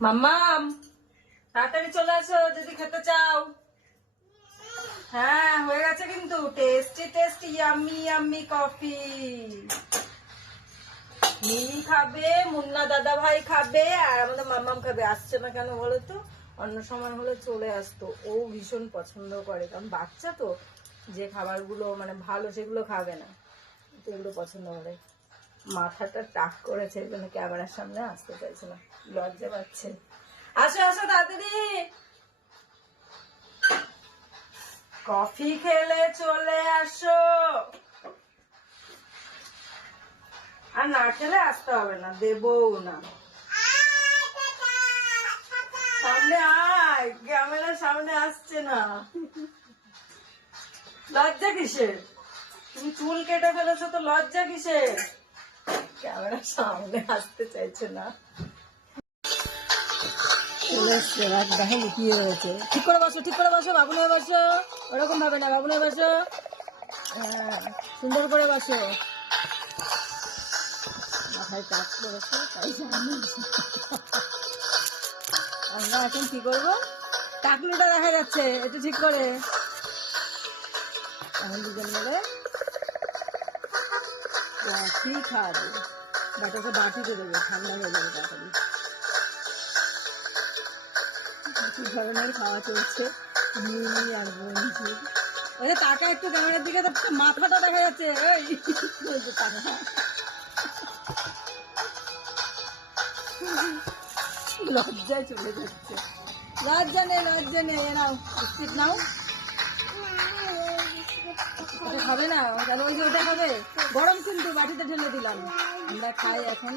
মাম্মাম তাড়াতাড়ি চলে আসো যদি খেতে চাও। হ্যাঁ হয়ে গেছে কিন্তু tasty tasty yummy yummy coffee. Mimi খাবে, মুন্না দাদা ভাই খাবে, আর আমাদের মাম্মাম খাবে। আসছে না কেন বলো তো? অন্য সময় হলে চলে আসতো। ও ভীষণ পছন্দ করে, কারণ বাচ্চা তো, যে খাবারগুলো মানে ভালো সেগুলো খাবে না, তো এগুলো পছন্দ করে। মাথাটা টাক করেছে, এই জন্য ক্যামেরার সামনে আসতে চাইছে না, লজ্জা পাচ্ছে। আসো আসো তাড়াতাড়ি, কফি খেলে চলে আসো। আর না খেলে আসতে হবে না, দেবও না। সামনে আয়, ক্যামেরার সামনে আসছে না। লজ্জা কিসের? তুমি চুল কেটে ফেলেছো তো লজ্জা কিসের? ক্যামেরার সামনে আসতে চাইছে না। চলে এসছে, দেখো লুকিয়ে রয়েছে। ঠিক করে বসো, ঠিক করে বসো, বাবু নিয়ে বসো। ওরকম ভাবে না, বাবু নিয়ে বসো। হ্যাঁ, সুন্দর করে বসো। মাথায় চাপ করেছে, তাই জানি। আমরা এখন কি করবো? টাকলুটা দেখা যাচ্ছে, একটু ঠিক করে। এখন দুজন মিলে কফি খাওয়াবে, বাট ওকে বাটিতে দেবে, ঠান্ডা হয়ে যাবে তাড়াতাড়ি। কি ধরনের খাওয়া চলছে মিমি আর বন্ধু। ওরে টাকা একটু ক্যামেরার দিকে, তো মাথাটা দেখা যাচ্ছে। এই টাকা লজ্জায় চলে যাচ্ছে। লজ্জা নেই, লজ্জা নেই। নাও বিস্কিট নাও। ওটা খাবে না, তাহলে ওই যে ওটা খাবে। গরম কিন্তু বাটিতে ঢেলে দিলাম। আমরা খাই এখন।